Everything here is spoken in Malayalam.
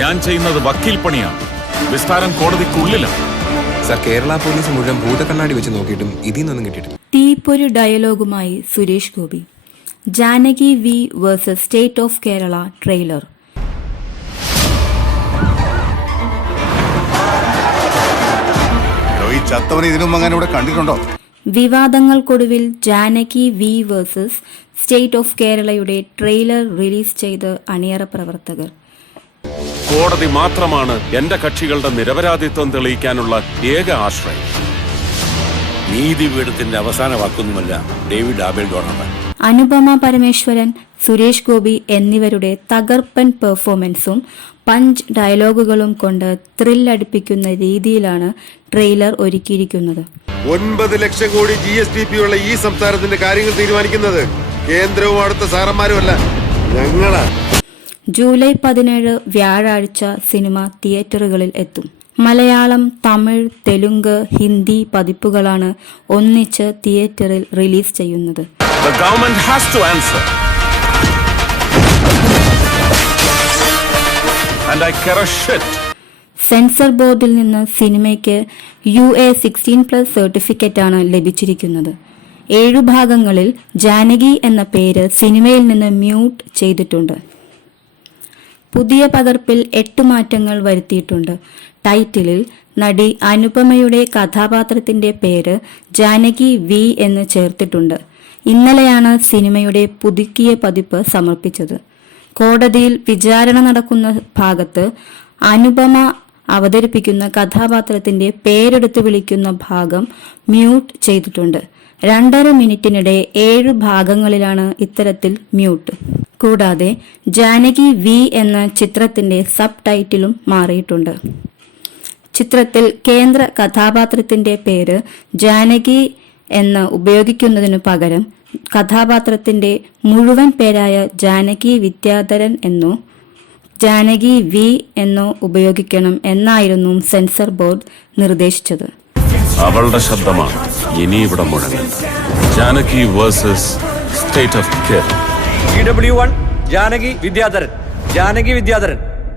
ഞാൻ ചെയ്യുന്നത് വക്കീൽ പണിയാണ്. വിസ്താരം കോടതിക്കുള്ളിലാണ് സർ കേരള പോലീസ് മുഴുവൻ ഭൂതക്കണ്ണാടി വെച്ച് നോക്കിയിട്ടും ഇതിൽ നിന്നൊന്നും കിട്ടിയിട്ടില്ല. തീപ്പൊരു ഡയലോഗുമായി Suresh Gopi. Janaki V versus state of Kerala trailer. കണ്ടിട്ടുണ്ടോ? വിവാദങ്ങൾക്കൊടുവിൽ Janaki V versus state of കേരളയുടെ ട്രെയിലർ റിലീസ് ചെയ്ത് അണിയറ പ്രവർത്തകർ. കോടതി മാത്രമാണ് എന്റെ കക്ഷികളുടെ നിരപരാധിത്വം തെളിയിക്കാനുള്ള ഏക ആശ്രയം. നീതി നീതിപീഠത്തിന്റെ അവസാന വാക്കൊന്നുമല്ല David Abel Donner Anupama Parameswaran Suresh Gopi എന്നിവരുടെ തകർപ്പൻ പെർഫോമൻസും പഞ്ച് ഡയലോഗുകളും കൊണ്ട് ത്രില്ലടിപ്പിക്കുന്ന രീതിയിലാണ് ട്രെയിലർ ഒരുക്കിയിരിക്കുന്നത്. ഒൻപത് lakh crore G S T P ഉള്ള ഈ സംസ്ഥാനത്തിന്റെ കാര്യങ്ങൾ തീരുമാനിക്കുന്നത് കേന്ദ്രവും അടുത്ത സാറന്മാരും അല്ല ഞങ്ങളാ ജൂലൈ പതിനേഴ് വ്യാഴാഴ്ച സിനിമ തിയേറ്ററുകളിൽ എത്തും. മലയാളം തമിഴ് തെലുങ്ക് ഹിന്ദി പതിപ്പുകളാണ് ഒന്നിച്ച് തിയേറ്ററിൽ റിലീസ് ചെയ്യുന്നത്. സെൻസർ ബോർഡിൽ നിന്ന് സിനിമയ്ക്ക് യു എ സിക്സ്റ്റീൻ പ്ലസ് സർട്ടിഫിക്കറ്റാണ് ലഭിച്ചിരിക്കുന്നത്. ഏഴു ഭാഗങ്ങളിൽ ജാനകി എന്ന പേര് സിനിമയിൽ നിന്ന് മ്യൂട്ട് ചെയ്തിട്ടുണ്ട്. പുതിയ പകർപ്പിൽ എട്ട് മാറ്റങ്ങൾ വരുത്തിയിട്ടുണ്ട്. ടൈറ്റിലിൽ നടി അനുപമയുടെ കഥാപാത്രത്തിന്റെ പേര് ജാനകി വി എന്ന് ചേർത്തിട്ടുണ്ട്. ഇന്നലെയാണ് സിനിമയുടെ പുതുക്കിയ പതിപ്പ് സമർപ്പിച്ചത്. കോടതിയിൽ വിചാരണ നടക്കുന്ന ഭാഗത്ത് അനുപമ അവതരിപ്പിക്കുന്ന കഥാപാത്രത്തിന്റെ പേരെടുത്ത് വിളിക്കുന്ന ഭാഗം മ്യൂട്ട് ചെയ്തിട്ടുണ്ട്. രണ്ടര മിനിറ്റിനിടെ ഏഴ് ഭാഗങ്ങളിലാണ് ഇത്തരത്തിൽ മ്യൂട്ട്. കൂടാതെ ജാനകി വി എന്ന ചിത്രത്തിന്റെ സബ് ടൈറ്റിലും മാറിയിട്ടുണ്ട്. ചിത്രത്തിൽ കേന്ദ്ര കഥാപാത്രത്തിന്റെ പേര് ജാനകി എന്ന് ഉപയോഗിക്കുന്നതിനു പകരം കഥാപാത്രത്തിന്റെ മുഴുവൻ പേരായ ജാനകി വിദ്യാധരൻ എന്നോ ജാനകി വി എന്നോ ഉപയോഗിക്കണം എന്നായിരുന്നു സെൻസർ ബോർഡ് നിർദ്ദേശിച്ചത്. അവളുടെ ശബ്ദമാണ് ഇനി ഇവിടെ മുഴങ്ങുന്നത്. Janaki versus state of Kerala E W one Janaki Vidyadharan. Janaki Vidyadharan.